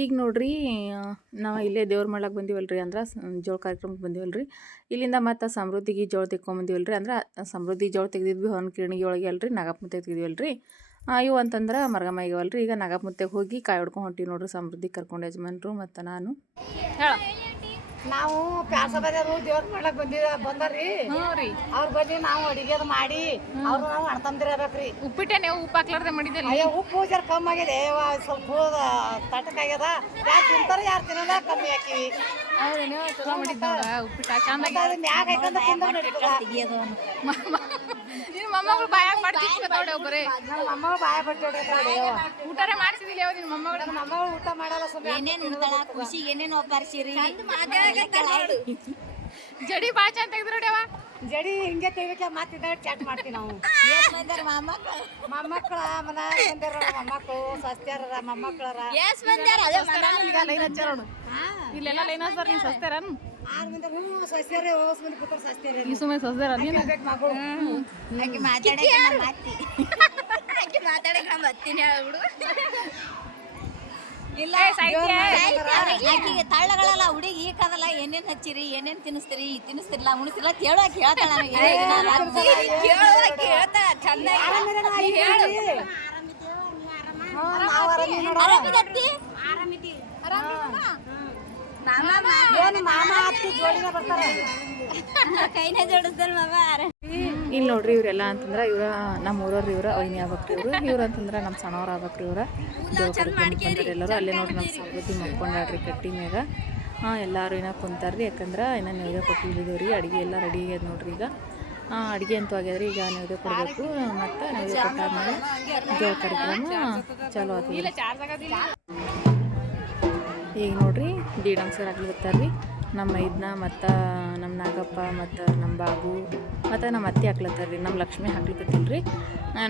ಈಗ ನೋಡ್ರಿ ನಾವು ಇಲ್ಲೇ ದೇವ್ರ ಮಾಡಕ್ಕೆ ಬಂದೀವಲ್ರಿ ಅಂದ್ರೆ ಜೋಳ ಕಾರ್ಯಕ್ರಮಕ್ಕೆ ಬಂದೀವಲ್ರಿ. ಇಲ್ಲಿಂದ ಮತ್ತು ಸಮೃದ್ಧಿಗೆ ಜೋಳ ತೆಕ್ಕೊಂಬಂದೀವಲ್ರಿ. ಅಂದ್ರೆ ಸಮೃದ್ಧಿ ಜೋಳ ತೆಗೆದಿದ್ವಿ ಹೊನ್ ಕಿರಣಿಗೆ ಒಳಗೆ ಅಲ್ರಿ ನಾಗಪ್ಪಮುತ್ತೆ ತೆಗೆದಿವಲ್ರಿ. ಇವು ಅಂತಂದ್ರೆ ಮರಗಮ್ಮ ಆಗ್ಯಾವಲ್ರಿ. ಈಗ ನಾಗಪ್ಪಮುತ್ತೆಗೆ ಹೋಗಿ ಕಾಯಿ ಹೊಡ್ಕೊಂಡು ಹೊಂಟೀವಿ ನೋಡ್ರಿ. ಸಮೃದ್ಧಿಗೆ ಕರ್ಕೊಂಡು ಯಜಮಾನ್ರು ಮತ್ತು ನಾನು ನಾವು ಪ್ಯಾಸಬಾದ್ರು ದೇವ್ರ ಮಾಡ್ಲಕ್ ಬಂದಾರ್ರಿ. ಅವ್ರ ಬಂದು ನಾವು ಅಡಿಗೆ ಮಾಡಿ ಅವ್ರು ನಾವು ಅಣ್ತಂದಿರಬೇಕ್ರಿ. ಉಪ್ಪಿಟ್ಟೆ ನೀವು ಉಪ್ಪು ಹಾಕ್ಲಾರ್ದೆ ಮಾಡಿದ್ದೆ. ಅಯ್ಯೋ ಉಪ್ಪು ಜರ ಕಮ್ಮಿ ಆಗಿದೆ, ಸ್ವಲ್ಪ ತಟಕಾಗ್ಯದ. ಯಾರು ತಿಂತಾರ ಯಾರು ತಿನ್ನಲ್ಲ ಕಮ್ಮಿ ಹಾಕಿವಿ. ಹೌದೇನು ಚಲೋ ಮಾಡಿದ್ದ ಉಪ್ಪಿಟ್ಟ ಚಂದ ಮ್ಯಾಗ ಹಾಕಂದ್ರೆ ನಿನ್ನ ಮೊಮ್ಮಗಳು ಬಾಯಾಗ ಮಾಡ್ತಿದ್ವಿ ನೋಡಿ ಒಬ್ಬರೇ. ನಮ್ಮ ಬಾಯ ಬಟ್ಟೆ ಊಟರೇ ಮಾಡ್ಸಿದಿಲ್ಲ ನಿಮ್ಮ ಮೊಮ್ಮಗಳು. ನಮ್ಮಗಳು ಊಟ ಮಾಡಲ್ಲ. ಖುಷಿಗೆ ಏನೇನು ಒಬ್ಬರ್ಸಿರಿ ಜಡಿ ಬಾಳ ಚಂದ ತೆಗೆದ್ರು ನೋಡಿ ಅವ. ಜಡಿ ಹಿಂಗೆ ತೆಗಿಬೇಕ ಮಾತಿದ್ದ ಚಾಟ್ ಮಾಡ್ತೀವಿ ನಾವು. ಮೊಮ್ಮಕ್ಕಳ ಮನಾರ ಮೊಮ್ಮಕ್ಕಳು ಸಸ್ತ್ಯಾರ ಮೊಮ್ಮಕ್ಕಳರ ಇಲ್ಲೆಲ್ಲ ಲೈನ್ ಹಚ್ಚಾರ. ನೀನು ಸಸ್ತಾರ 6 ಮಂದಿ ಸಸ್ತ್ಯಾರ, 9 ಮಂದಿ ಪುತ್ರ ಸಸ್ತ್ಯಾರ. ಈ ಸುಮ್ಮನೆ ಸಸ್ತಾರ ನೀನು ಮಗಳು ಮಾತಾಡಕ್ಕೆ ಹುಡುಗ ಇಲ್ಲ ಆಕಿಗೆ ತಳ್ಳಗಳಲ್ಲ ಹುಡುಗಿ ಈಕದಲ್ಲ. ಏನೇನ್ ಹಚ್ಚಿರಿ ಏನೇನ್ ತಿನ್ನಿಸ್ತಿರಲ್ಲ ಉಣಿಸ್ತಿರಲ್ಲ ಹೇಳಕ್ ಹೇಳ್ತಾಳ. ಹೇಳ್ತಾಳ ಚಂದಾಗಿ ಕೈನ ಜೋಡಿಸ್ತಾರ ಮಾಮ. ಇಲ್ಲಿ ನೋಡ್ರಿ ಇವರೆಲ್ಲ ಅಂತಂದ್ರೆ ಇವರ ನಮ್ಮ ಊರವ್ರು ಇವ್ರ ವೈನಿ ಆಗ್ಬೇಕ್ರಿ ಇವ್ರು ಅಂತಂದ್ರೆ ನಮ್ಮ ಸಣ್ಣವ್ರು ಆಗ್ಬೇಕ್ರಿ ಇವ್ರ. ಎಲ್ಲರೂ ಅಲ್ಲೇ ನೋಡ್ರಿ ನಮ್ಮ ಸಮೃದ್ಧಿ ಮಕ್ಕೊಂಡಾಡ್ರಿ ಕಟ್ಟಿ ಮ್ಯಾಗ. ಎಲ್ಲರೂ ಏನೋ ಕುಂತಾರ್ರಿ. ಯಾಕಂದ್ರೆ ಇನ್ನೂ ನೈವೇದ್ಯ ಕೊಟ್ಟು ಇಳಿದವ್ರಿ. ಅಡುಗೆ ಎಲ್ಲ ರೆಡಿ ಆಗ್ಯದ ನೋಡ್ರಿ. ಈಗ ಅಡುಗೆ ಅಂತೂ ಆಗ್ಯದ್ರಿ. ಈಗ ನೈವೇದ್ಯ ಕೊಡಬೇಕು. ಮತ್ತು ನೈವೇದ್ಯ ಕೊಟ್ಟಾದ್ಮೇಲೆ ಜೋಳ ಕಾರ್ಯಕ್ರಮ ಚಾಲು ಆಗ್ತದೆ. ಈಗ ನೋಡ್ರಿ ದೀಡಂಸರ್ ಹಾಕ್ಲಿಕತ್ತಾರ್ರಿ. ನಮ್ಮ ಇದನ್ನ ಮತ್ತು ನಮ್ಮ ನಾಗಪ್ಪ ಮತ್ತು ನಮ್ಮ ಬಾಬು ಮತ್ತು ನಮ್ಮ ಅತ್ತೆ ಹಾಕ್ಲತ್ತಾರ್ರಿ. ನಮ್ಮ ಲಕ್ಷ್ಮಿ ಹಾಕ್ಲಿಕತ್ತಿಲ್ರಿ.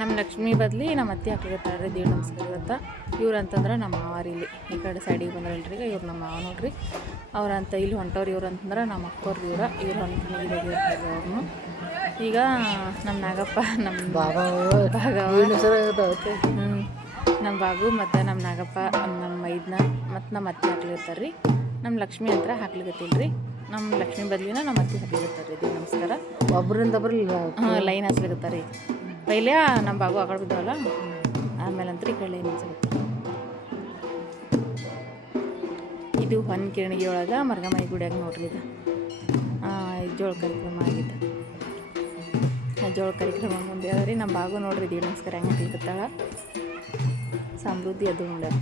ನಮ್ಮ ಲಕ್ಷ್ಮಿ ಬದಲಿ ನಮ್ಮ ಅತ್ತೆ ಹಾಕ್ಲಿಕತ್ತಾರ್ರಿ ದೀಡ್ ನಮಸ್ಕಾರ ಇವತ್ತು. ಇವ್ರು ಅಂತಂದ್ರೆ ನಮ್ಮ ಮಾವಾರಿ ಇಲ್ಲಿ ಈ ಕಡೆ ಸೈಡಿಗೆ ಬಂದ್ರಲ್ರಿ. ಈಗ ಇವ್ರು ನಮ್ಮ ಮಾವ ನೋಡ್ರಿ. ಅವ್ರಂತ ಇಲ್ಲಿ ಹೊಂಟವ್ರು. ಇವ್ರು ಅಂತಂದ್ರೆ ನಮ್ಮ ಅಕ್ಕೋರು ಇವ್ರು ಹೊಂಟಿರ್ತಾರೆ ಅವ್ರನ್ನು. ಈಗ ನಮ್ಮ ನಾಗಪ್ಪ ನಮ್ಮ ನಮ್ಮ ಬಾಬು ಮತ್ತು ನಮ್ಮ ನಾಗಪ್ಪ ನಮ್ಮ ಮೈದ್ನ ಮತ್ತು ನಮ್ಮ ಅತ್ತೆ ಹಾಕ್ಲಿರ್ತಾರೆ ರೀ. ನಮ್ಮ ಲಕ್ಷ್ಮಿ ಹತ್ರ ಹಾಕ್ಲಿಕತ್ತಿಲ್ರಿ. ನಮ್ಮ ಲಕ್ಷ್ಮಿ ಬದಲಿನ ನಮ್ಮ ಅತ್ತೆ ಹಾಕ್ಲಿಕತ್ತಾರೆ ರೀ ದೀಡ್ ನಮಸ್ಕಾರ. ಒಬ್ಬರಿಂದ ಲೈನ್ ಹಚ್ಲಿಕತ್ತಾರೆ ರೀ. ಪೈಲೆ ನಮ್ಮ ಬಾಬು ಆ ಕಡೆ ಬಿದ್ದವಲ್ಲ, ಆಮೇಲೆ ಅಂತ ಈ ಕಡೆ ಲೈನ್ ಹಚ್ಲಿಕತ್ತಾರೆ. ಇದು ಹೊನ್ ಕಿರಣಿಗೆ ಒಳಗೆ ಮರಗಮಾಯಿ ಗುಡಿಯಾಗ ನೋಡ್ರಿ. ಇದು ಜೋಳ ಕಾರ್ಯಕ್ರಮ ಆಗಿತ್ತು. ಜೋಳ ಕಾರ್ಯಕ್ರಮ ಮುಂದೆ ಅದ್ರಿ ನಮ್ಮ ಬಾಗು ನೋಡ್ರಿ ದೀಡ್ ನಮಸ್ಕಾರ ಹೆಂಗೆ ಹಾಕ್ಲಿಕತ್ತಾಳ. ಸಮೃದ್ಧಿ ಅದು ನೋಡ್ಯಾರ.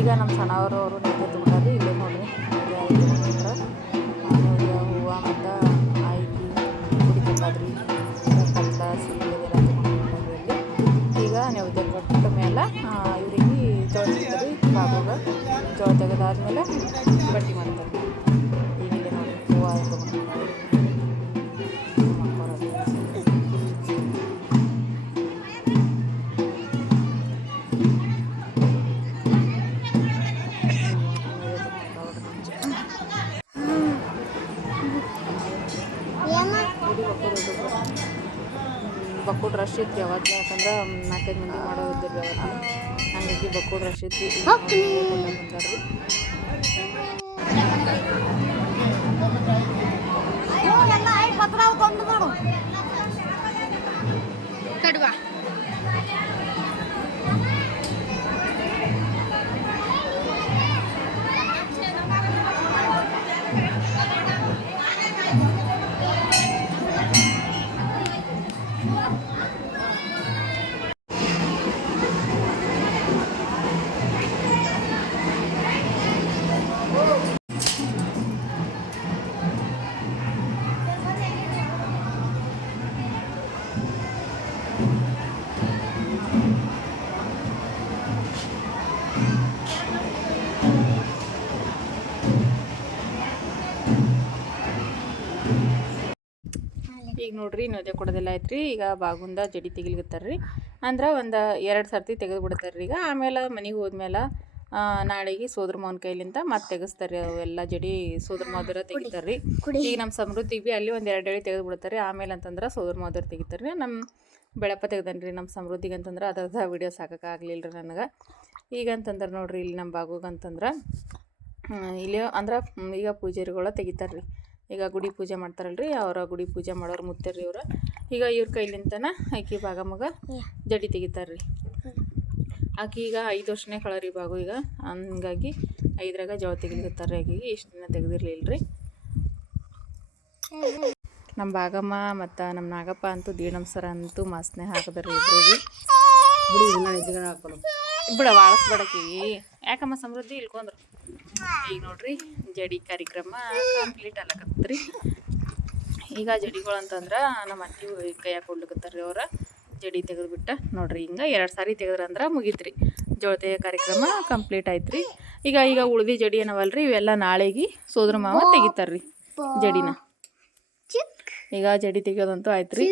ಈಗ ನಮ್ಮ ಸಣ್ಣವರು ಅವರು ನೈವೇದ್ಯ ತೊಗೊಂಡ್ರಿ. ಇಲ್ಲೇ ನೋಡಿ ನೈವೇದ್ಯ ಹೂವು ಮತ್ತು ಆಯ್ಕೆ ಪುಡಿ ಬೇಕಾದ್ರಿ ಕಟ್ಲ ಸೀರೆ ಅದೆಲ್ಲ ತೊಗೊಂಡ್ರಿ ಅಲ್ಲಿ. ಈಗ ನೈವೇದ್ಯ ಕೊಟ್ಟ ಮೇಲೆ ಇವರಿಗೆ ಜೋಳ ತೆಗಿತಾರೆ. ಬಾಬುಗ ಜೋಳ ತೆಗೆದಾದ್ಮೇಲೆ ಬಟ್ಟೆ ಮಾಡ್ತಾರೆ. ಈಗ ಇಲ್ಲೇ ನೋಡಿ ಹೂವು ತೊಗೊಂಡು ಬಕ್ಕೂಡ್ ರಶ್ ಇತ್ತು ಯಾವತ್ತು, ಯಾಕಂದ್ರೆ 4-5 ಮಂದಿ ಮಾಡೋದಿದ್ದರು ಯಾವತ್ತು, ಹಾಗಾಗಿ ಬಕ್ಕೂಡ್ ರಶ್ ಇತ್ತು. ಬಂದಾರ್ರಿ ಕಡುವಾ ಈಗ ನೋಡ್ರಿ ನೈವೇದ್ಯ ಕೊಡೋದೆಲ್ಲ ಐತ್ರಿ. ಈಗ ಬಾಗುಂದ ಜಡಿ ತೆಗಿಲಿಕತ್ತಾರ್ರಿ. ಅಂದ್ರೆ ಒಂದು 2 ಸರ್ತಿ ತೆಗೆದು ಬಿಡ್ತಾರ್ರಿ. ಈಗ ಆಮೇಲೆ ಮನೆಗೆ ಹೋದ್ಮೇಲೆ ನಾಳೆಗೆ ಸೋದ್ರ ಮಾವನ ಕೈಲಿಂದ ಮತ್ತೆ ತೆಗಿಸ್ತಾರೆ. ಅವೆಲ್ಲ ಜಡಿ ಸೋದ್ರ ಮಾವದರ ತೆಗಿತಾರ್ರಿ. ಈಗ ನಮ್ಮ ಸಮೃದ್ಧಿಗೆ ಭೀ ಅಲ್ಲಿ ಒಂದು 2 ಎಳೆ ತೆಗೆದು ಬಿಡ್ತಾರೆ. ಆಮೇಲೆ ಅಂತಂದ್ರೆ ಸೋದ್ರ ಮಾವದವ್ರು ತೆಗಿತಾರ್ರಿ. ನಮ್ಮ ಬೆಳಪ್ಪ ತೆಗ್ದನ್ರಿ ನಮ್ಮ ಸಮೃದ್ಧಿಗೆ ಅಂತಂದ್ರೆ ಅದ್ರದ್ದು ವಿಡಿಯೋ ಸಾಕಾಗಲಿಲ್ಲ ರೀ ನನಗೆ. ಈಗ ಅಂತಂದ್ರೆ ನೋಡ್ರಿ ಇಲ್ಲಿ ನಮ್ಮ ಬಾಗುಗೆ ಅಂತಂದ್ರೆ ಇಲ್ಲಿ ಅಂದ್ರೆ ಈಗ ಪೂಜಾರಿಗಳು ತೆಗಿತಾರ್ರಿ. ಈಗ ಗುಡಿ ಪೂಜೆ ಮಾಡ್ತಾರಲ್ರಿ, ಅವರ ಗುಡಿ ಪೂಜೆ ಮಾಡೋರು ಮುತ್ತಾರ್ರಿ ಇವ್ರು. ಈಗ ಇವ್ರ ಕೈಲಿಂತನ ಆಕಿ ಭಾಗಮಗ ಜಡಿ ತೆಗಿತಾರ್ರಿ. ಆಕಿ ಈಗ 5 ವರ್ಷನೇ ಕಳರಿ ಬಾಗು. ಈಗ ಹಂಗಾಗಿ 5ರಾಗ ಜೋಳ ತೆಗಿಲಿಕತ್ತಾರ್ರಿ. ಆಕಿಗೆ ಇಷ್ಟು ದಿನ ತೆಗ್ದಿರ್ಲಿಲ್ಲ ರೀ. ನಮ್ಮ ಭಾಗಮ್ಮ ಮತ್ತು ನಮ್ಮ ನಾಗಪ್ಪ ಅಂತೂ ದೀಡಂಸರ ಅಂತೂ ಮಸ್ನೆ ಹಾಕಿದ್ರಿ ಇಬ್ರಿಗೆ. ಬಿಡ ವಾಳಿಸ್ಬೇಡಕಿ ಯಾಕಮ್ಮ ಸಮೃದ್ಧಿ ಇಲ್ಕೊಂಡ್ರು. ಈಗ ನೋಡ್ರಿ ಜಡಿ ಕಾರ್ಯಕ್ರಮ ಕಂಪ್ಲೀಟ್ ಆಗಕತ್ರಿ. ಈಗ ಜಡಿಗಳು ಅಂತಂದ್ರೆ ನಮ್ಮ ಅತ್ತಿ ಕೈಯಾಗ ಕೊಡ್ಲಿಕತ್ತಾರ್ರಿ. ಅವ್ರ ಜಡಿ ತೆಗೆದುಬಿಟ್ಟ ನೋಡ್ರಿ ಹಿಂಗೆ 2 ಸಾರಿ ತೆಗೆದ್ರಂದ್ರೆ ಮುಗೀತ್ರಿ. ಜೋಳ ತೆಗೆ ಕಾರ್ಯಕ್ರಮ ಕಂಪ್ಲೀಟ್ ಆಯ್ತ್ರಿ. ಈಗ ಉಳ್ದಿ ಜಡಿ ಏನವಲ್ರಿ ಇವೆಲ್ಲ ನಾಳೆಗೆ ಸೋದ್ರ ಮಾವ ತೆಗಿತಾರ್ರಿ ಜಡಿನ. ಈಗ ಜಡಿ ತೆಗಿಯೋದಂತೂ ಆಯ್ತ್ರಿ.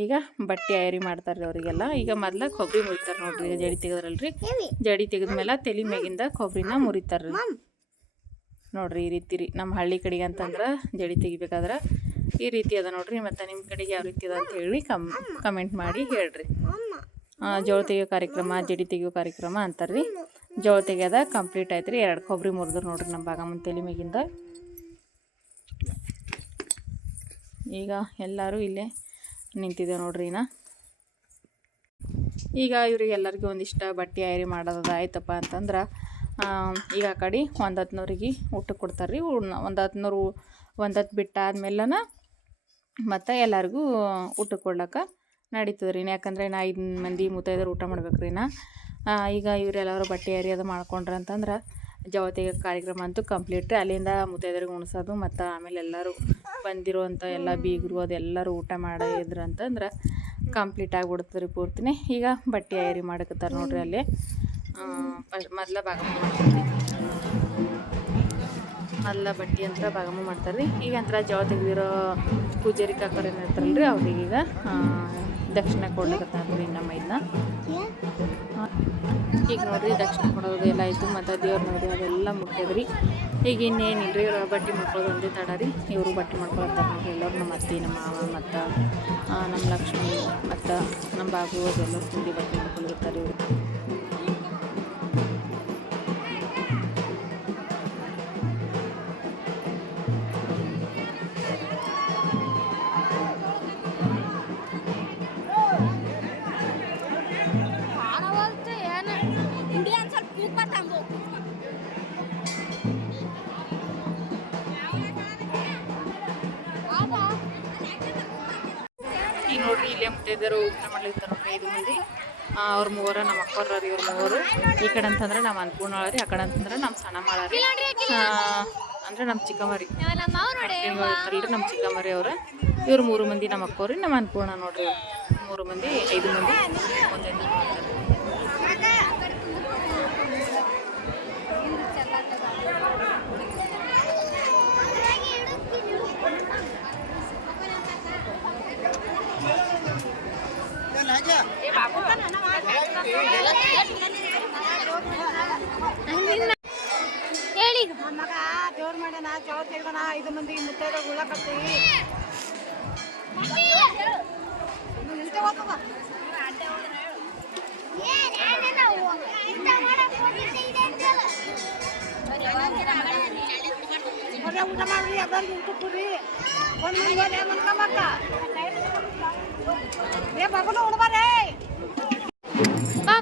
ಈಗ ಬಟ್ಟೆ ಆಯರಿ ಮಾಡ್ತಾರ್ರಿ ಅವರಿಗೆಲ್ಲ. ಈಗ ಮೊದ್ಲ ಕೊಬ್ಬರಿ ಮುರಿತಾರೆ ನೋಡ್ರಿ. ಈಗ ಜಡಿ ತೆಗೆದ್ರಲ್ರಿ, ಜಡಿ ತೆಗೆದ್ಮೇಲೆ ತಲೆ ಮ್ಯಾಗಿಂದ ಕೊಬ್ಬರಿನ ಮುರಿತಾರ್ರಿ ನೋಡ್ರಿ. ಈ ರೀತಿ ರೀ ನಮ್ಮ ಹಳ್ಳಿ ಕಡೆಗೆ ಅಂತಂದ್ರೆ ಜಡಿ ತೆಗಿಬೇಕಾದ್ರೆ ಈ ರೀತಿ ಅದ ನೋಡ್ರಿ. ಮತ್ತು ನಿಮ್ಮ ಕಡೆಗೆ ಯಾವ ರೀತಿ ಅದ ಅಂತ ಹೇಳಿ ಕಮೆಂಟ್ ಮಾಡಿ ಹೇಳ್ರಿ. ಜೋಳ ತೆಗಿಯೋ ಕಾರ್ಯಕ್ರಮ, ಜಡಿ ತೆಗಿಯೋ ಕಾರ್ಯಕ್ರಮ ಅಂತಾರ್ರಿ. ಜೋಳ ತೆಗಿಯೋದ ಕಂಪ್ಲೀಟ್ ಆಯ್ತ್ರಿ. 2 ಕೊಬ್ಬರಿ ಮುರಿದ್ರು ನೋಡ್ರಿ ನಮ್ಮ ಭಾಗಮ್ಮನ ತಲೆ ಮ್ಯಾಗಿಂದ. ಈಗ ಎಲ್ಲರೂ ಇಲ್ಲೇ ನಿಂತಿದೆ ನೋಡ್ರಿ. ಈಗ ಇವ್ರಿಗೆ ಎಲ್ಲರಿಗೂ ಒಂದಿಷ್ಟ ಬಟ್ಟೆ ಆಯರಿ ಮಾಡೋದು ಆಯ್ತಪ್ಪ ಅಂತಂದ್ರೆ ಈಗ ಆ ಕಡೆ 1 ಊಟಕ್ಕೆ ಕೊಡ್ತಾರ್ರಿ. 1 ಬಿಟ್ಟಾದ್ಮೇಲೆ ಮತ್ತು ಎಲ್ಲರಿಗೂ ಊಟಕ್ಕೆ ಕೊಡ್ಲಕ್ಕ ನಡೀತದ್ರಿ. ಯಾಕಂದ್ರೆ ನಾ 5 ಮಂದಿ ಮುತ್ತೈದರು ಊಟ ಮಾಡ್ಬೇಕ್ರಿ. ಈಗ ಇವರೆಲ್ಲರೂ ಬಟ್ಟೆ ಆಯರಿ ಅದು ಮಾಡ್ಕೊಂಡ್ರೆ ಅಂತಂದ್ರೆ ಜೋಳ ತೆಗಿಯೋ ಕಾರ್ಯಕ್ರಮ ಅಂತೂ ಕಂಪ್ಲೀಟ್ ರೀ. ಅಲ್ಲಿಂದ ಮುತ್ತೈದರಿಗೆ ಉಣಿಸೋದು ಮತ್ತು ಆಮೇಲೆ ಎಲ್ಲರೂ ಬಂದಿರುವಂಥ ಎಲ್ಲ ಬೀಗರು ಅದೆಲ್ಲರೂ ಊಟ ಮಾಡಿದ್ರು ಅಂತಂದ್ರೆ ಕಂಪ್ಲೀಟ್ ಆಗಿಬಿಡ್ತದೆ ರೀ ಪೂರ್ತಿನೇ. ಈಗ ಬಟ್ಟೆ ಆಯರಿ ಮಾಡಕತ್ತಾರೆ ನೋಡ್ರಿ. ಅಲ್ಲಿ ಮೊದಲ ಭಾಗಮ್ಮ ಮಾಡ್ತಾರೆ. ಮೊದಲ ಬಟ್ಟೆ ಅಂತ ಭಾಗಮ್ಮ ಮಾಡ್ತಾರೆ ರೀ. ಈಗ ಅಂತರ ಜೋಳ ತೆಗೆದಿರೋ ಪೂಜಾರಿ ಕಾಕರು ಏನಿರ್ತಾರಲ್ರಿ ಅವ್ರಿಗೀಗ ದಕ್ಷಿಣ ಕೊಡ್ಲಿಕತ್ತಾರ್ರಿ ನಮ್ಮ ಇದನ್ನ. ಈಗ ನೋಡ್ರಿ ದಕ್ಷಿಣ ಕೊಡೋದು ಎಲ್ಲ ಆಯಿತು. ಮತ್ತು ದೇವ್ರ ನೋಡಿ ಅದೆಲ್ಲ ಮುಟ್ಟಿದ್ರಿ. ಈಗ ಇನ್ನೇನಿಲ್ರಿ ಇವ್ರು ಬಟ್ಟೆ ಮಾಡ್ಕೊಳ್ಳೋದು ಒಂದೇ ತಡ ರೀ. ಇವರು ಬಟ್ಟೆ ಮಾಡ್ಕೊಳತ್ತಾರೆ ನೋಡ್ರಿ ಎಲ್ಲರೂ. ನಮ್ಮ ಅತ್ತಿ, ನಮ್ಮ ಮಾವ ಮತ್ತು ನಮ್ಮ ಲಕ್ಷ್ಮಿ ಮತ್ತು ನಮ್ಮ ಬಾಬು ಅದೆಲ್ಲ ಕೂಡಿ ಬಟ್ಟೆ ಮಾಡ್ಕೊಳಿರ್ತಾರೆ ಇವರು. ಈಗ ನೋಡ್ರಿ ಇಲ್ಲೇ ಮುತ್ತೈದರು ಊಟ ಮಾಡ್ಲಿರ್ತಾರೆ ನೋಡ್ರಿ 5 ಮಂದಿ. ಅವ್ರ ಮೂವರ ನಮ್ಮ ಅಕ್ಕವ್ರ ರೀ. ಇವ್ರ ಮೂವರು ಈ ಕಡೆ ಅಂತಂದ್ರೆ ನಮ್ಮ ಅನ್ನಪೂರ್ಣ ರೀ, ಆ ಕಡೆ ಅಂತಂದ್ರೆ ನಮ್ಮ ಸಣ್ಣ ಮಾಳ ರೀ, ಅಂದ್ರೆ ನಮ್ಮ ಚಿಕ್ಕಮ್ಮರಿ ಇರ್ತಾರಲ್ರಿ ನಮ್ಮ ಚಿಕ್ಕಮ್ಮರಿ ಅವ್ರ. ಇವ್ರು 3 ಮಂದಿ ನಮ್ಮ ಅಕ್ಕವ್ರಿ, ನಮ್ಮ ಅನ್ನಪೂರ್ಣ ನೋಡ್ರಿ. 3 ಮಂದಿ 5 ಮಂದಿ ಒಂದೇ ಹೇಳಿ ನನ್ನ ಮಗ ದೇವ್ರ ಮಾಡ್ಯಾನ, ಚೌರ್ ತೆಗ್ದಾನ, 5 ಮಂದಿಗೆ ಮುತ್ತೈದ ಉಳ್ಳಾಕತ್ತೀವಿ. ನಿಂತೆ ಹೋಗ್ತದ. ಬರ್ರಿ ಊಟ ಮಾಡ್ರಿ, ಎಲ್ಲರಿಗೆ ಊಟ ಕೊಡ್ರಿ. ಒಂದು ಮಂದಿ ಮನ್ಕೊಂಬಕ್ಕ ಏ ಮಗನು ಉಣ್ಬಾರೇ. ಬಾ